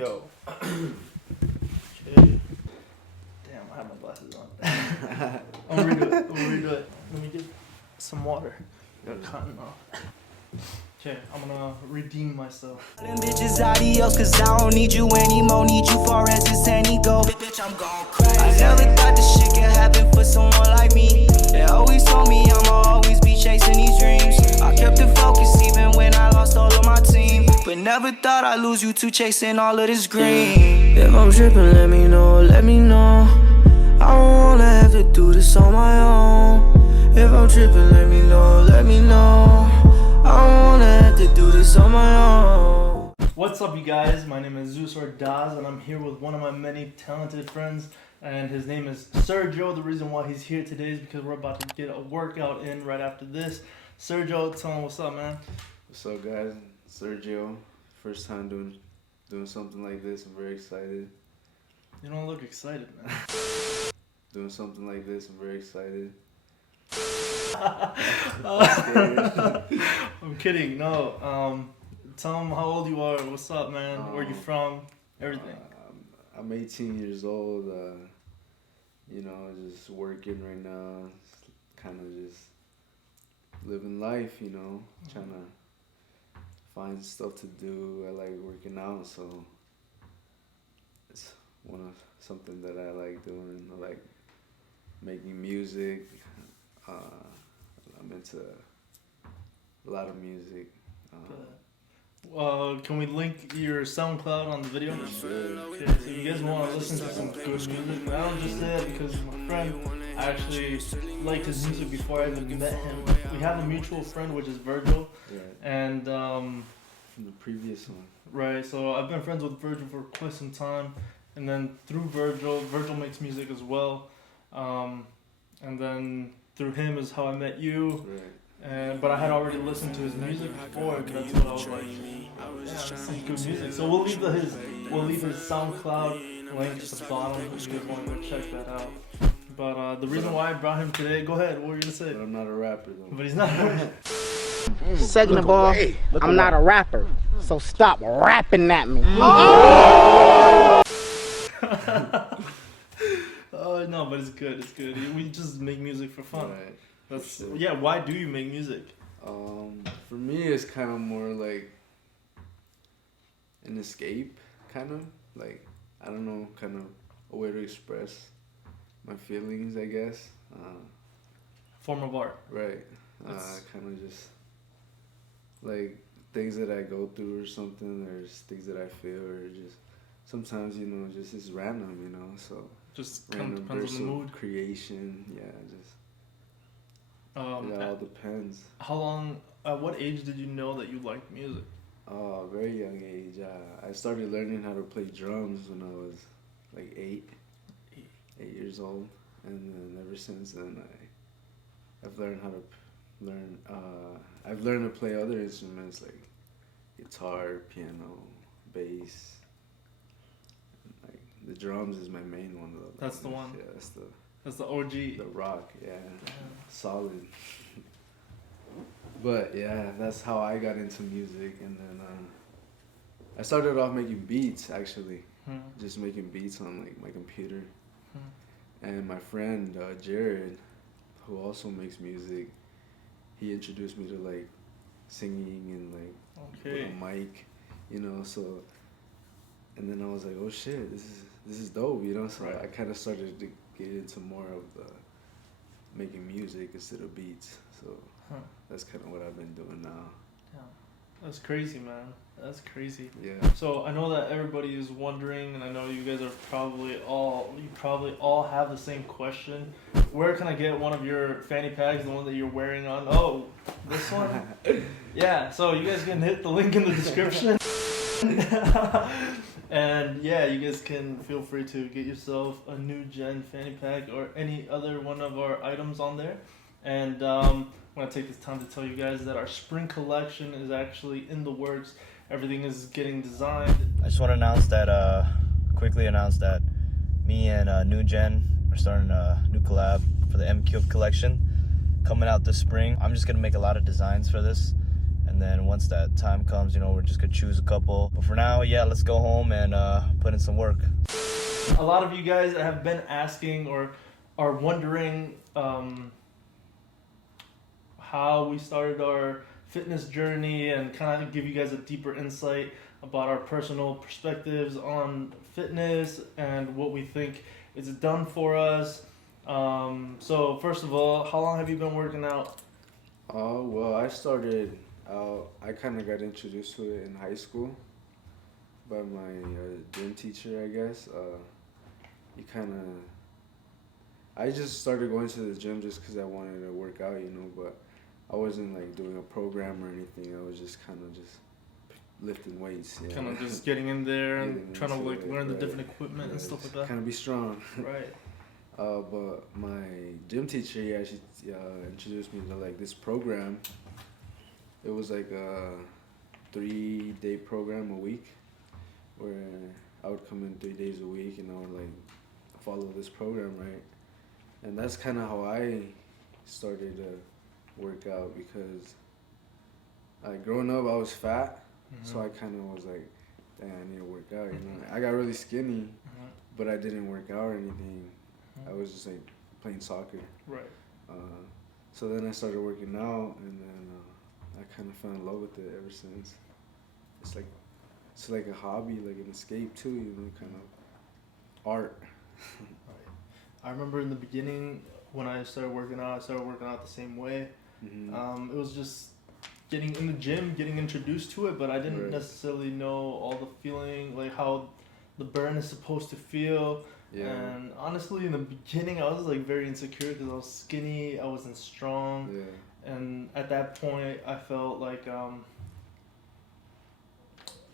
Yo. Damn, I have my glasses on. I'm gonna redo it. Let me get some water. Got cotton off. Okay, I'm gonna redeem myself. Them bitches adios, cause I don't need you anymore. Need you far as this any go. Bitch, I'm gone crazy. I never thought this shit could happen for someone like me. They always told me I'ma always be chasing these dreams. I kept it focused even when I lost all of my team. But never thought I'd lose you to chasing all of this green. If I'm tripping, let me know, let me know. I don't wanna have to do this on my own. If I'm tripping, let me know, let me know. I don't wanna have to do this on my own. What's up, you guys? My name is Zeus or Daz, and I'm here with one of my many talented friends, and his name is Sergio. The reason why he's here today is because we're about to get a workout in right after this. Sergio, tell him what's up, man. What's up, guys? Sergio. First time doing something like this. I'm very excited. You don't look excited, man. Doing something like this. I'm very excited. I'm kidding. No. Tell him how old you are. What's up, man? Where you from? Everything. I'm 18 years old. Just working right now. Kind of just living life, trying to find stuff to do. I like working out, so it's something that I like doing. I like making music. I'm into a lot of music. Can we link your SoundCloud on the video? Sure. Okay, so if you guys want to listen to some good music, I don't just say that because my friend, I actually liked his music before I even met him. We have a mutual friend, which is Virgil, and from the previous one. Right, so I've been friends with Virgil for quite some time, and then through Virgil makes music as well, and then through him is how I met you. Right. But I had already listened to his music before, and that's what I was like, yeah, this is good music. So we'll leave his SoundCloud link at the bottom if you guys want to go check that out. But the reason why I brought him today, go ahead, what were you gonna say? But I'm not a rapper though. But he's not. Second of all, I'm not a rapper, so stop rapping at me. Oh no, but it's good. It's good. We just make music for fun. Right. That's yeah. Why do you make music? For me, it's kind of more like an escape, kind of like, I don't know, kind of a way to express my feelings, I guess. Form of art. Right. Kind of just like things that I go through or something, or just things that I feel, or just sometimes, just it's random, so Just random depends on the mood. creation, just it all depends. How long? At what age did you know that you liked music? Very young age. I started learning how to play drums when I was like 8 years old, and then ever since then I've learned how to I've learned to play other instruments like guitar, piano, bass. Like the drums is my main one though. That's the one. Yeah, That's the OG. the rock. Yeah, solid. But yeah, that's how I got into music, and then I started off making beats actually, just making beats on like my computer. And my friend Jared, who also makes music, he introduced me to like singing and like with a mic, So, and then I was like, oh shit, this is dope, So I kind of started to get into more of the making music instead of beats. So that's kind of what I've been doing now. Yeah, that's crazy, man. That's crazy. Yeah. So I know that everybody is wondering, and I know you guys are probably all have the same question. Where can I get one of your fanny packs, the one that you're wearing on? Oh, this one? Yeah, so you guys can hit the link in the description. And yeah, you guys can feel free to get yourself a new gen fanny pack or any other one of our items on there. And I want to take this time to tell you guys that our spring collection is actually in the works. Everything is getting designed. I just want to quickly announce that me and New Gen are starting a new collab for the M Cube collection coming out this spring. I'm just going to make a lot of designs for this, and And then once that time comes, you know, we're just gonna choose a couple. But for now, yeah, let's go home and put in some work. A lot of you guys have been asking or are wondering how we started our fitness journey and kind of give you guys a deeper insight about our personal perspectives on fitness and what we think it's done for us. So first of all, how long have you been working out? Well, I started out, I kind of got introduced to it in high school by my gym teacher, I guess. I just started going to the gym just because I wanted to work out, you know, but I wasn't like doing a program or anything. I was just kind of just lifting weights. Yeah. Kind of just getting in there and Getting trying to into like it, learn the right. different equipment and stuff like that. Kind of be strong. Right. But my gym teacher, he actually introduced me to like this program. It was like a 3-day program a week where I would come in 3 days a week and I would like follow this program, right? And that's kind of how I started to work out because like growing up I was fat, so I kind of was like, damn, I need to work out, you know. I got really skinny, but I didn't work out or anything. I was just like playing soccer. Right. So then I started working out, and then I kind of fell in love with it ever since. It's like a hobby, like an escape too, you know, kind of art. I remember in the beginning when I started working out the same way. Mm-hmm. It was just getting in the gym, getting introduced to it, but I didn't Right. necessarily know all the feeling, like how the burn is supposed to feel. Yeah. And honestly, in the beginning, I was like very insecure because I was skinny, I wasn't strong, Yeah. and at that point, I felt like I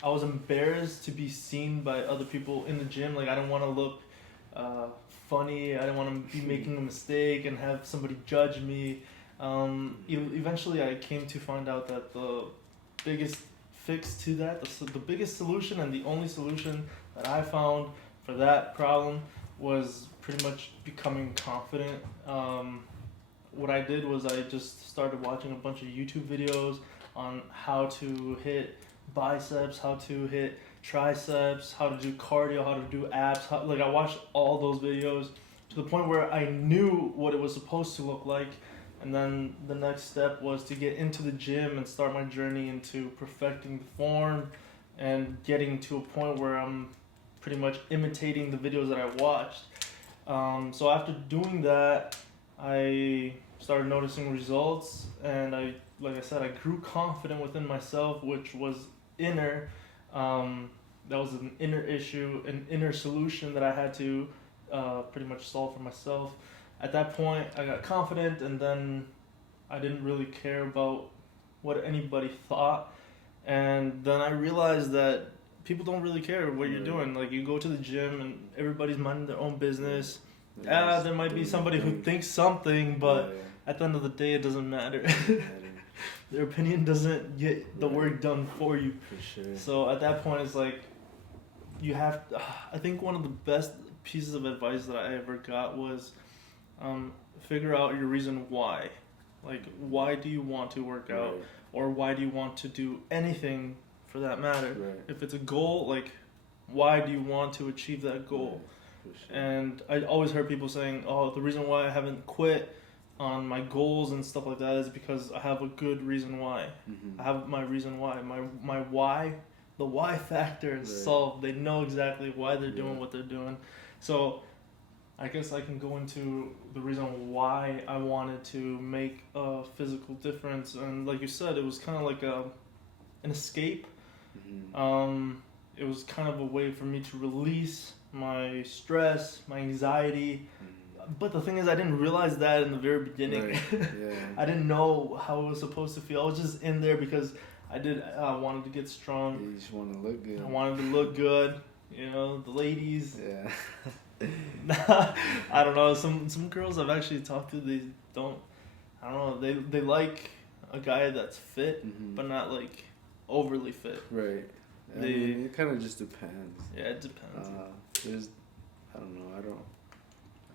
was embarrassed to be seen by other people in the gym. Like I didn't want to look funny. I didn't want to be making a mistake and have somebody judge me. Eventually, I came to find out that the biggest fix to that, the biggest solution and the only solution that I found for that problem was pretty much becoming confident. What I did was I just started watching a bunch of YouTube videos on how to hit biceps, how to hit triceps, how to do cardio, how to do abs. Like I watched all those videos to the point where I knew what it was supposed to look like. And then the next step was to get into the gym and start my journey into perfecting the form and getting to a point where I'm pretty much imitating the videos that I watched. So after doing that, I started noticing results, and like I said, I grew confident within myself, which was inner. That was an inner issue, an inner solution that I had to pretty much solve for myself. At that point, I got confident, and then I didn't really care about what anybody thought. And then I realized that people don't really care what you're doing. Like, you go to the gym, and everybody's minding their own business. There might be somebody who thinks something, but at the end of the day, it doesn't matter. Their opinion doesn't get the work done for you. For sure. So at that point, it's like, you have. I think one of the best pieces of advice that I ever got was figure out your reason why. Like, why do you want to work out? Right. Or why do you want to do anything for that matter? Right. If it's a goal, like, why do you want to achieve that goal? Right. For sure. And I always heard people saying, oh, the reason why I haven't quit on my goals and stuff like that is because I have a good reason why. Mm-hmm. I have my reason why. My why, the why factor is solved. They know exactly why they're doing what they're doing. So I guess I can go into the reason why I wanted to make a physical difference. And like you said, it was kind of like an escape. Mm-hmm. It was kind of a way for me to release my stress, my anxiety. But the thing is, I didn't realize that in the very beginning. Right. Yeah. I didn't know how it was supposed to feel. I was just in there because I wanted to get strong. You just want to look good. I wanted to look good. You know, the ladies. Yeah. I don't know. Some girls I've actually talked to, they don't. I don't know. They like a guy that's fit, Mm-hmm. but not like overly fit. Right. I mean, it kind of just depends. Yeah, it depends. There's, I don't know.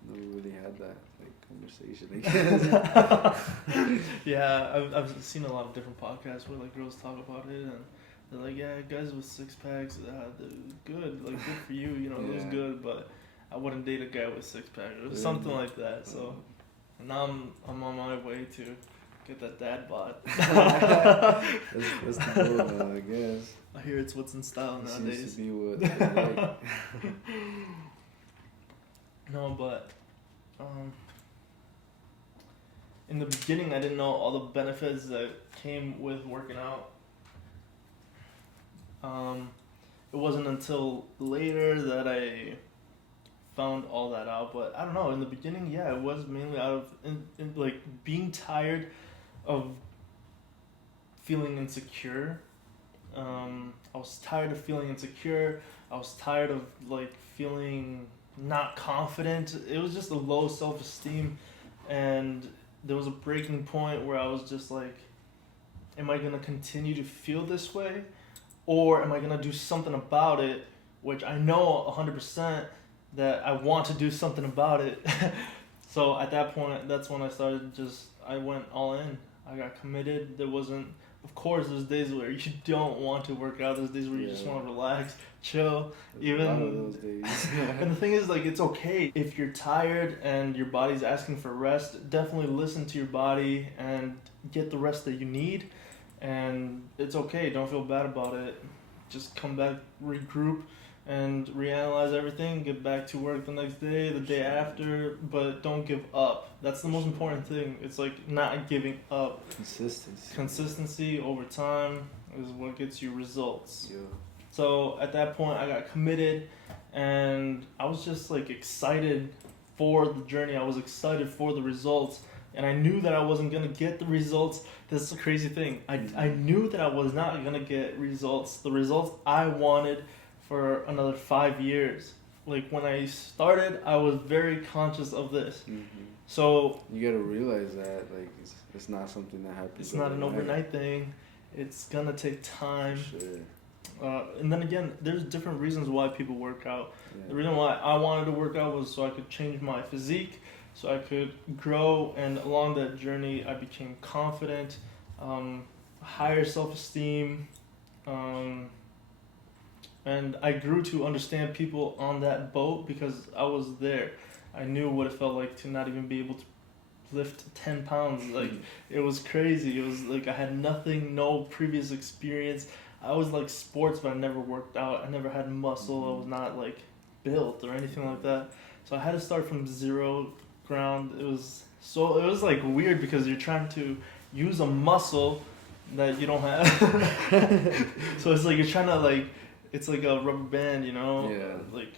never really had that like conversation. I guess. Yeah, I've seen a lot of different podcasts where like girls talk about it, and they're like, yeah, guys with six packs, they're good, like good for you, you know, it was Yeah. good, but I wouldn't date a guy with six packs or Really? something like that. So now I'm on my way to get that dad bod. That's the goal now, I guess. I hear it's what's in style It nowadays. seems to be what they like. No, but in the beginning, I didn't know all the benefits that came with working out. It wasn't until later that I found all that out. But I don't know. In the beginning, yeah, it was mainly out of like being tired of feeling insecure. I was tired of feeling insecure. I was tired of like feeling not confident. It was just a low self-esteem, and there was a breaking point where I was just like, am I gonna continue to feel this way, or am I gonna do something about it? Which I know 100% that I want to do something about it. So at that point, that's when I started. I went all in. I got committed. There wasn't. Of course, there's days where you don't want to work out. There's days where you just want to relax, chill. There's a lot of those days. And the thing is, like, it's okay if you're tired and your body's asking for rest. Definitely listen to your body and get the rest that you need. And it's okay. Don't feel bad about it. Just come back, regroup, and reanalyze everything. Get back to work the next day, the day after. But don't give up. That's the most important thing. It's like not giving up. Consistency over time is what gets you results. Yeah. So at that point, I got committed, and I was just like excited for the journey. I was excited for the results, and I knew that I wasn't gonna get the results. This is the crazy thing. I knew that I was not gonna get the results I wanted for another 5 years. Like when I started, I was very conscious of this. Mm-hmm. So you gotta realize that like it's not something that happens. It's not an overnight thing. It's gonna take time. Sure. And then again, there's different reasons why people work out. Yeah. The reason why I wanted to work out was so I could change my physique, so I could grow, and along that journey, I became confident, higher self-esteem, and I grew to understand people on that boat because I was there. I knew what it felt like to not even be able to lift 10 pounds. Like, it was crazy. It was like I had no previous experience. I was like sports, but I never worked out. I never had muscle. I was not like built or anything like that. So I had to start from zero ground. It was like weird because you're trying to use a muscle that you don't have. So it's like you're trying to like, it's like a rubber band, you know? Yeah. Like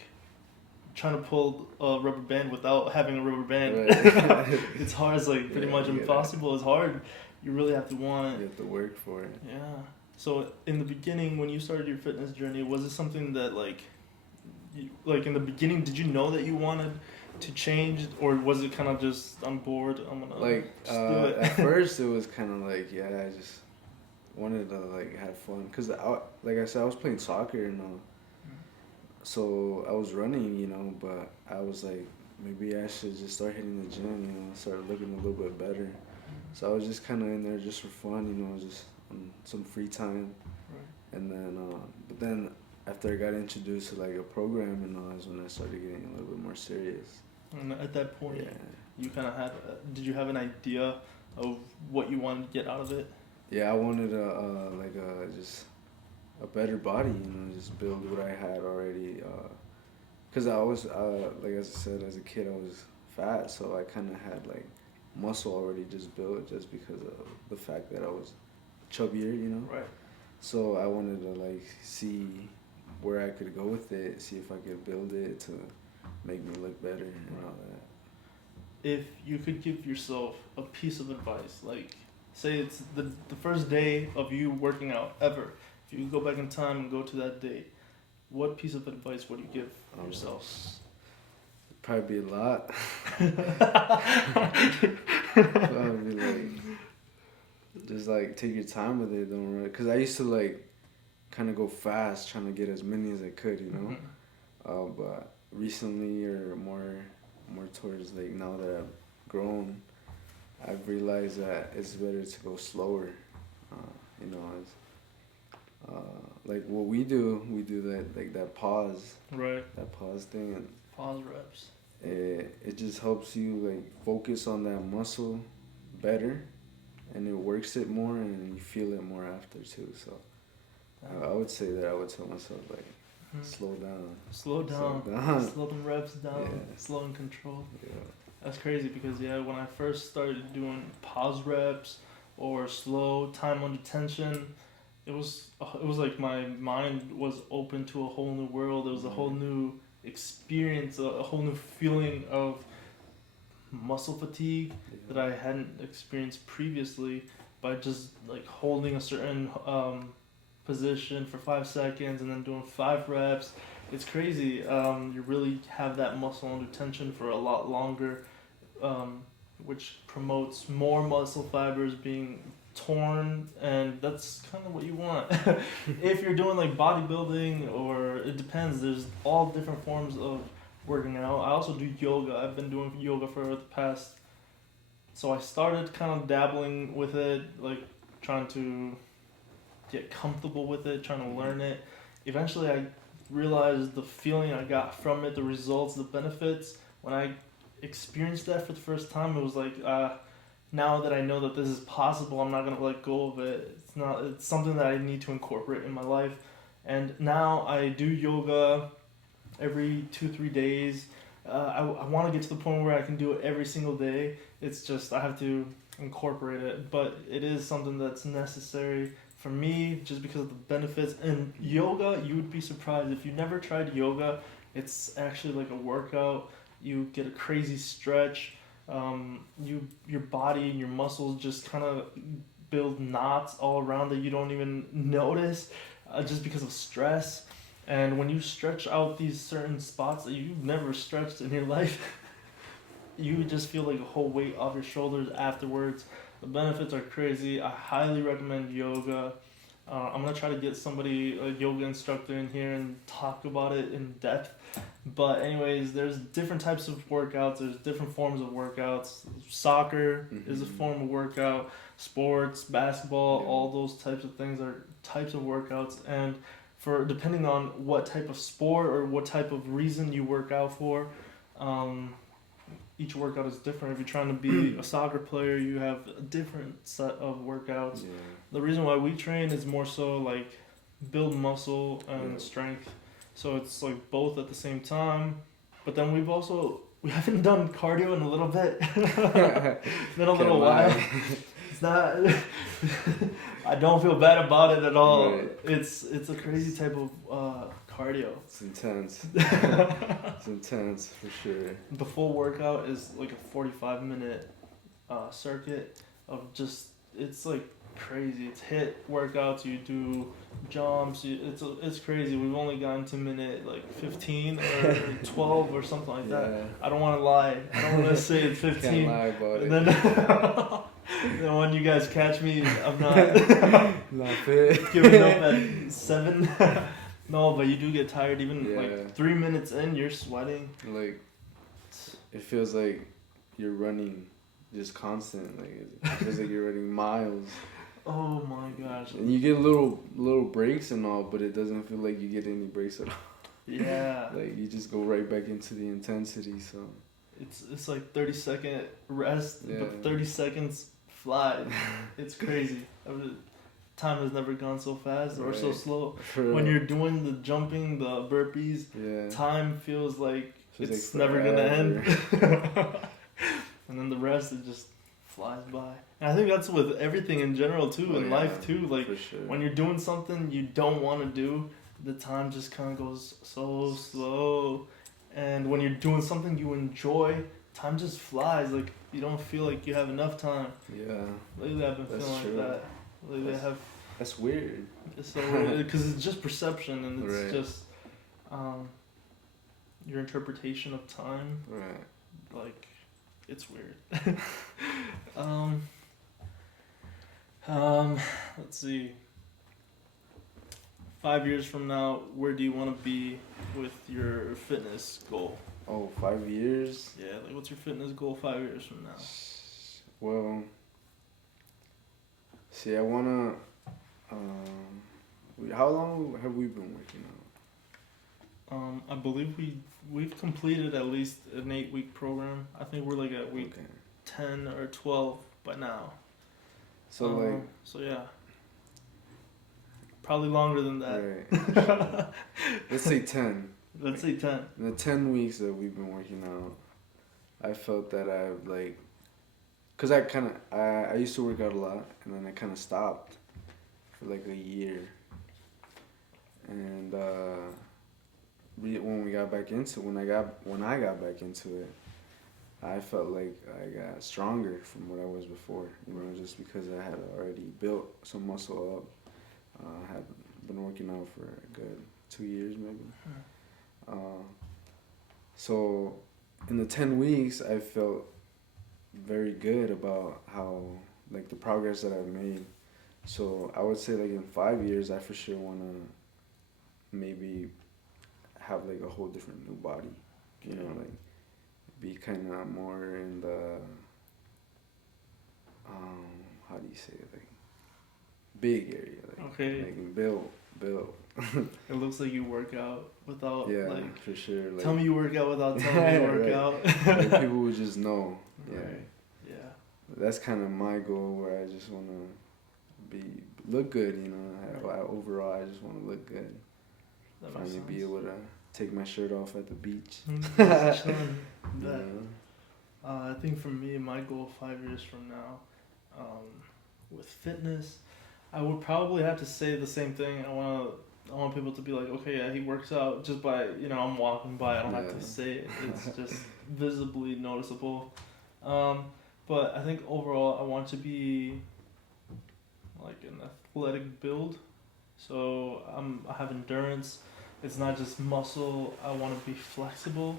trying to pull a rubber band without having a rubber band. Right. It's hard. It's like pretty much impossible. It's hard. You really have to want it. You have to work for it. Yeah. So in the beginning, when you started your fitness journey, was it something that like in the beginning, did you know that you wanted to change, or was it kind of just I'm bored, I'm gonna like just do it? At first it was kind of like I just wanted to like have fun because like I said, I was playing soccer and so I was running, but I was like, maybe I should just start hitting the gym, start looking a little bit better. So I was just kind of in there just for fun, just some free time. Right. And then, but then after I got introduced to like a program and all, is when I started getting a little bit more serious. And at that point, you kind of did you have an idea of what you wanted to get out of it? Yeah, I wanted just a better body, just build what I had already. Cause I was, like as I said, as a kid, I was fat, so I kind of had like muscle already just built, just because of the fact that I was chubbier, Right. So I wanted to like see where I could go with it, see if I could build it to make me look better and all that. If you could give yourself a piece of advice, like say it's the first day of you working out ever, if you could go back in time and go to that day, what piece of advice would you give yourself? Probably be a lot. Probably like, just like take your time with it, don't rush. Cause I used to like kind of go fast, trying to get as many as I could, Mm-hmm. But recently or more more towards like now that I've grown, I've realized that it's better to go slower. You know, like what we do that like that pause, Right. that pause thing, and Pause reps. it just helps you like focus on that muscle better, and it works it more, and you feel it more after too. So I would say that I would tell myself like slow down. Slow down. Slow down. Slow them reps down. Yeah. Slow and control. Yeah. That's crazy because when I first started doing pause reps or slow time under tension, it was like my mind was open to a whole new world. It was a whole new experience, a whole new feeling of muscle fatigue that I hadn't experienced previously by just like holding a certain position for 5 seconds and then doing 5 reps. It's crazy. You really have that muscle under tension for a lot longer, which promotes more muscle fibers being torn, and that's kind of what you want. If you're doing like bodybuilding, or it depends, there's all different forms of working out. I also do yoga. I've been doing yoga for the past, so I started kind of dabbling with it, like trying to get comfortable with it, trying to learn it. Eventually I realized the feeling I got from it, the results, the benefits. When I experienced that for the first time, it was like, now that I know that this is possible, I'm not gonna let go of it. It's something that I need to incorporate in my life. And now I do yoga every 2-3 days. I want to get to the point where I can do it every single day. It's just I have to incorporate it, but it is something that's necessary for me just because of the benefits. And yoga, you would be surprised if you never tried yoga. It's actually like a workout. You get a crazy stretch. Your body and your muscles just kind of build knots all around that you don't even notice, just because of stress. And when you stretch out these certain spots that you've never stretched in your life, you just feel like a whole weight off your shoulders afterwards. The benefits are crazy. I highly recommend yoga. I'm going to try to get somebody, a yoga instructor, in here and talk about it in depth. But anyways, there's different types of workouts. There's different forms of workouts. Soccer is a form of workout. Sports, basketball, all those types of things are types of workouts. And for depending on what type of sport or what type of reason you work out for, each workout is different. If you're trying to be a soccer player, you have a different set of workouts. Yeah. The reason why we train is more so like build muscle and strength. So it's like both at the same time. But then we haven't done cardio in a little bit. It's been a little while. It's not. I don't feel bad about it at all. Right. It's a crazy type of cardio. It's intense. It's intense for sure. The full workout is like a 45-minute circuit of just, it's like crazy. It's HIIT workouts. You do jumps. It's crazy. We've only gotten to minute like 15 or 12 or something like that. I don't want to lie. I don't want to say it's 15. Can't lie about it. Then when you guys catch me, I'm not not fit. Giving up at 7. No, but you do get tired. Even like 3 minutes in, you're sweating. Like it feels like you're running just constant. Like it feels like you're running miles. Oh my gosh. And you get little breaks and all, but it doesn't feel like you get any breaks at all. Yeah. Like you just go right back into the intensity. So it's like 30-second rest, but 30 seconds fly. It's crazy. Time has never gone so fast or so slow. When you're doing the jumping, the burpees, time feels like it's never gonna end. And then the rest, it just flies by. And I think that's with everything in general too, in life too. Like when you're doing something you don't want to do, the time just kind of goes so slow. And when you're doing something you enjoy, time just flies. Like you don't feel like you have enough time. Yeah. Lately I've been feeling like that. Lately that's weird. It's so weird because it's just perception, and it's just your interpretation of time. Right. Like it's weird. Let's see. 5 years from now, where do you want to be with your fitness goal? Oh, 5 years? Yeah, like what's your fitness goal 5 years from now? Well, see, I wanna. How long have we been working out? I believe we've completed at least an 8-week program. I think we're like at week 10 or 12 by now. So So yeah. Probably longer than that. Right. Let's say 10. Let's say 10. In the 10 weeks that we've been working out, I felt that cause I used to work out a lot, and then I kind of stopped for like a year. And when I got back back into it, I felt like I got stronger from what I was before. Just because I had already built some muscle up. I had been working out for a good 2 years maybe. So in the 10 weeks, I felt very good about how like the progress that I've made. So I would say like in 5 years, I for sure want to maybe have like a whole different new body, like be kind of more in the, how do you say it, like big area, like build. It looks like you work out without for sure. Like, tell me you work out without telling me you work out. Like people would just know. Yeah. Right. Yeah. That's kind of my goal, where I just want to look good. Overall, I just want to look good. Finally be able to take my shirt off at the beach. I think for me, my goal 5 years from now, with fitness, I would probably have to say the same thing. I want people to be like, okay, yeah, he works out just by, I'm walking by. I don't have to say it. It's just visibly noticeable. But I think overall, I want to be like an athletic build. So I have endurance. It's not just muscle. I want to be flexible.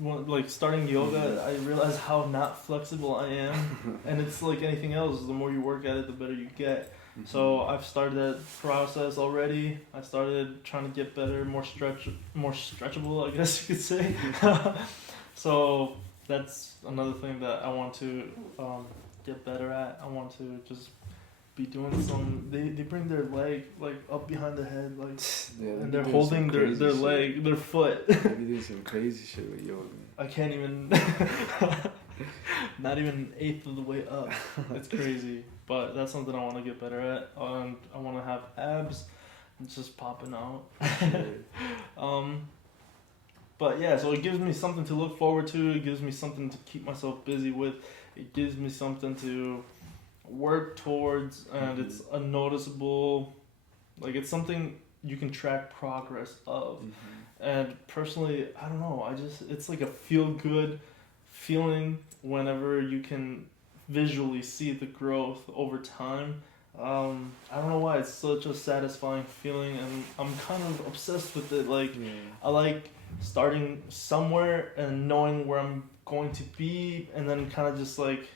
Like starting yoga, I realize how not flexible I am. And it's like anything else. The more you work at it, the better you get. So I've started that process already. I started trying to get better, more stretchable, I guess you could say. So that's another thing that I want to get better at. I want to just be doing some. They bring their leg like up behind the head, like, and they're holding their leg, their foot. They be doing some crazy shit with yoga. I can't even. Not even an eighth of the way up. It's crazy, but that's something I want to get better at. I want to have abs, and just popping out. But yeah, so it gives me something to look forward to. It gives me something to keep myself busy with. It gives me something to work towards, and it's a noticeable, like it's something you can track progress of. And personally, I don't know, it's like a feel good feeling whenever you can visually see the growth over time. I don't know why, it's such a satisfying feeling, and I'm kind of obsessed with it. Like, I like starting somewhere and knowing where I'm going to be, and then kind of just like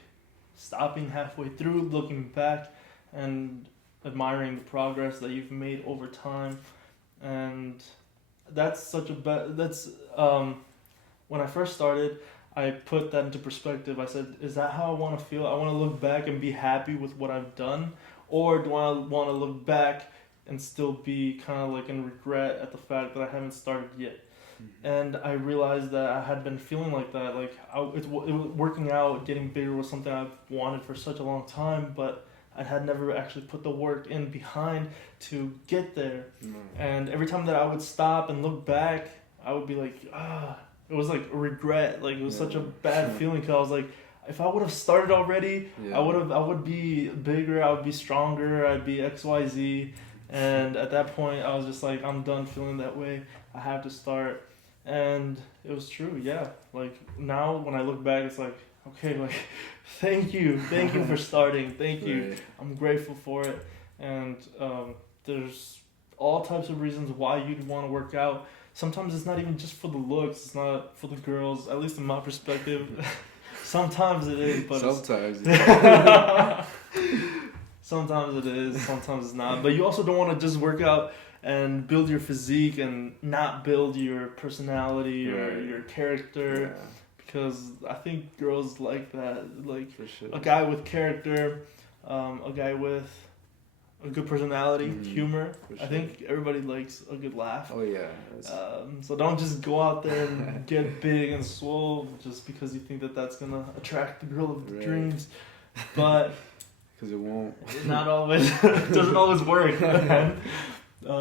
stopping halfway through, looking back and admiring the progress that you've made over time. And that's such a when I first started, I put that into perspective. I said, is that how I want to feel? I want to look back and be happy with what I've done, or do I want to look back and still be kind of like in regret at the fact that I haven't started yet? And I realized that I had been feeling like that. Like it was working out, getting bigger was something I've wanted for such a long time, but I had never actually put the work in behind to get there. And every time that I would stop and look back, I would be like, it was like a regret. Like it was such a bad feeling, because I was like, if I would have started already, I would be bigger, I would be stronger, I'd be XYZ. And at that point, I was just like, I'm done feeling that way. I have to start. And it was true, yeah. Like now when I look back, it's like, okay, like thank you for starting. Thank you. I'm grateful for it. And there's all types of reasons why you'd want to work out. Sometimes it's not even just for the looks. It's not for the girls, at least in my perspective. Sometimes it is, but sometimes it is, sometimes it's not. But you also don't want to just work out and build your physique and not build your personality or Right. your character. Yeah, Because I think girls like that, like for sure. a guy with character, a guy with a good personality, Mhm, humor. for I sure. think everybody likes a good laugh. Oh yeah. That's, So don't just go out there and get big and swole just because you think that that's gonna attract the girl of the Right. dreams. But because it won't. not always. It doesn't always work. Man.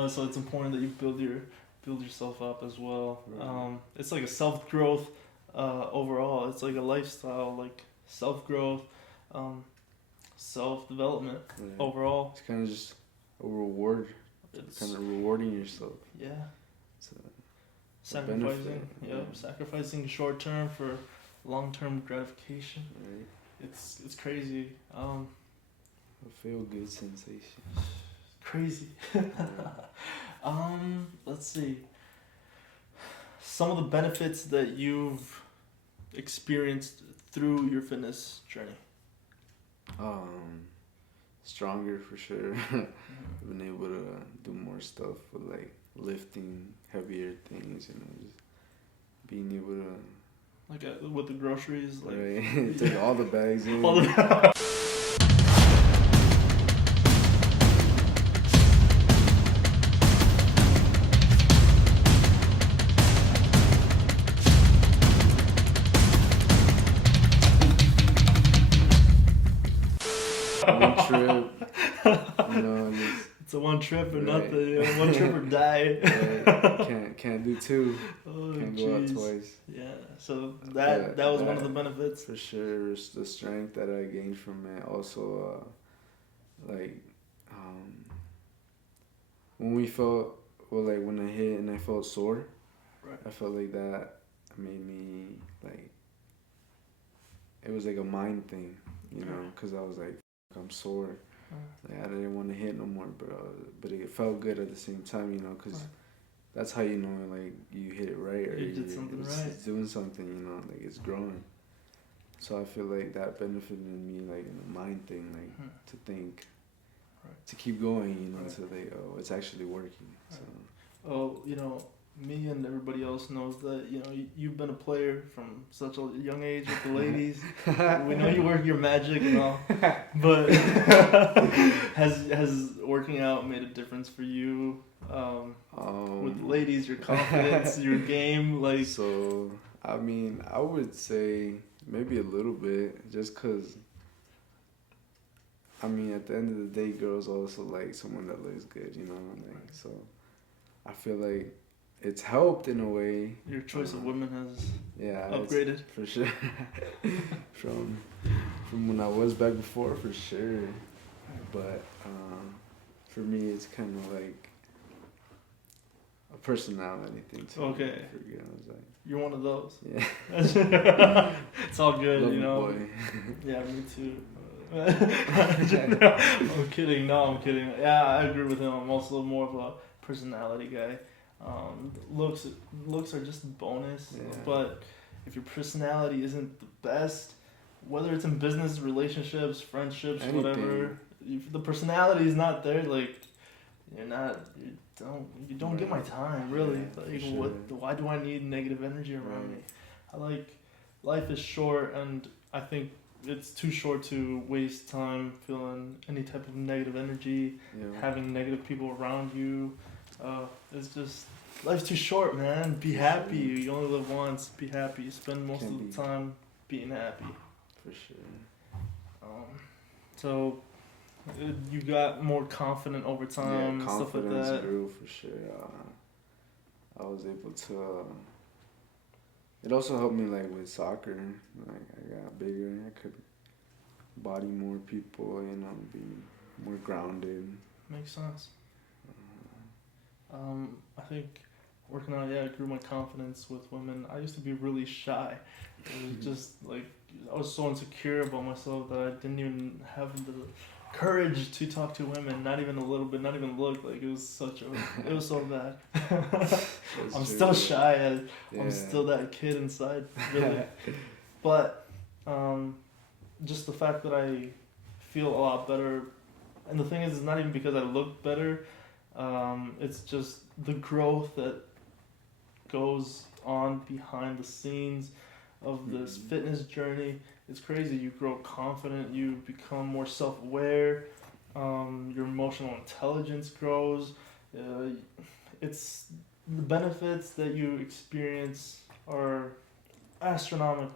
So it's important that you build yourself up as well. Right. It's like a self growth. Overall, it's like a lifestyle, like self growth, self development. Right. Overall, It's kind of just a reward, it's kind of rewarding yourself. yeah, It's sacrificing. benefit, Yeah, yeah. sacrificing short term for long term gratification. right? It's crazy. A feel good sensation. Crazy. Let's see. Some of the benefits that you've experienced through your fitness journey. Stronger for sure. I've been able to do more stuff with like lifting heavier things, you know, just being able to Like with the groceries, like right, take all the bags in. all the one trip, you know, and it's a one trip or Right. nothing. You know, one trip or die. can't do two. Oh Can't go out jeez. twice. Yeah. So that was one of the benefits. For sure, it's the strength that I gained from it. Also, like, when we felt, well, like when I hit and I felt sore, Right. I felt like that made me, like, it was like a mind thing, you know, because I was like, I'm sore. Like, I didn't want to hit no more, but it felt good at the same time, you know, because Right. that's how you know, like, you hit it right or You did something it's, right. it's doing something, you know, like it's growing. So I feel like that benefited me, like in the mind thing, like to think, Right. to keep going, you know, Right. to like, oh, it's actually working. So Oh, you know, me and everybody else knows that, you know, you've been a player from such a young age with the ladies. We know you work your magic and all, but has working out made a difference for you? With the ladies, your confidence, your game, like So, I mean, I would say maybe a little bit, just because, I mean, at the end of the day, girls also like someone that looks good, you know? Like, so, I feel like it's helped in a way. your choice of women has Yeah, upgraded. for sure. from when I was back before, for sure. But for me, it's kind of like a personality thing too. Okay. For girls, like, You're one of those. yeah. It's all good, Love you a know. boy. Yeah, me too. I'm kidding. No, I'm kidding. Yeah, I agree with him. I'm also more of a personality guy. Looks are just a bonus, Yeah. but if your personality isn't the best, whether it's in business, relationships, friendships, Anything. whatever, if the personality is not there, like you don't get my time really. Yeah, for Like sure. why do I need negative energy around Right. me? I like life is short, and I think it's too short to waste time feeling any type of negative energy, Yeah. having negative people around you. It's just life's too short, man. Be happy. You only live once. Be happy. Spend most Can't of be. the time being happy. For sure. So you got more confident over time, Yeah, stuff like confidence that. grew for sure. I was able to. It also helped me like with soccer. Like I got bigger. I could body more people. You know, be more grounded. Makes sense. I think working out, yeah, it grew my confidence with women. I used to be really shy. It was just like I was so insecure about myself that I didn't even have the courage to talk to women. Not even a little bit. Not even look. Like it was so bad. I'm true. still shy. Yeah. I'm still that kid inside, really. But just the fact that I feel a lot better, and the thing is, it's not even because I look better. It's just the growth that goes on behind the scenes of this fitness journey. It's crazy. You grow confident, you become more self-aware, your emotional intelligence grows. It's the benefits that you experience are astronomical.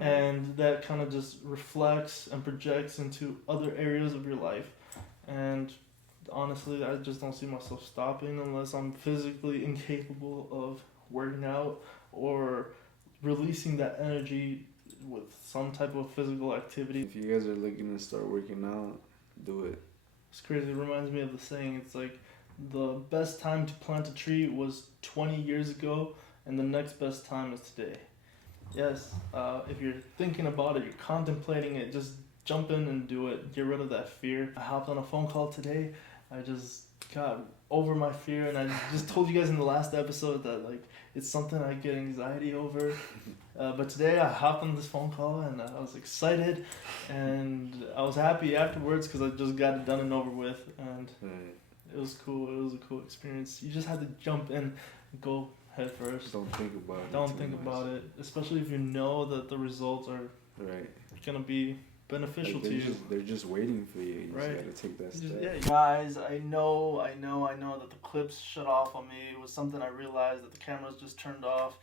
And that kind of just reflects and projects into other areas of your life. And honestly, I just don't see myself stopping unless I'm physically incapable of working out or releasing that energy with some type of physical activity. If you guys are looking to start working out, do it. It's crazy. It reminds me of the saying. It's like the best time to plant a tree was 20 years ago, and the next best time is today. Yes, if you're thinking about it, you're contemplating it, just jump in and do it. Get rid of that fear. I hopped on a phone call today. I just got over my fear, and I just told you guys in the last episode that like it's something I get anxiety over. But today I hopped on this phone call, and I was excited, and I was happy afterwards because I just got it done and over with, and it was cool. It was a cool experience. You just have to jump in and go head first. Don't think about it. Don't think about it, especially if you know that the results are gonna be beneficial to you. They're just waiting for you. You Right. just gotta take that step. Yeah. Guys, I know that the clips shut off on me. It was something I realized that the cameras just turned off.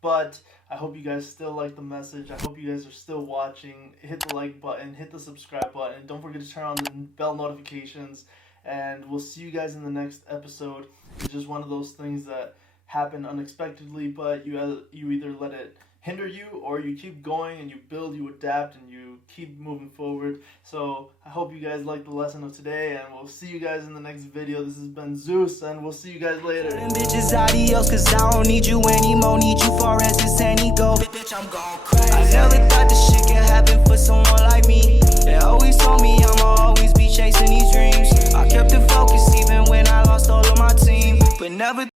But I hope you guys still like the message. I hope you guys are still watching. Hit the like button, hit the subscribe button. Don't forget to turn on the bell notifications. And we'll see you guys in the next episode. It's just one of those things that happen unexpectedly, but you either let it hinder you or you keep going and you build, you adapt, and you keep moving forward. So I hope you guys liked the lesson of today, and we'll see you guys in the next video. This has been Zeus, and we'll see you guys later. Them bitches adios, cause I don't need you anymore. Need you far as this any go. Bitch, I'm gone crazy. I never thought this shit could happen for someone like me. They always told me I'ma always be chasing these dreams. I kept it focused even when I lost all of my team, but never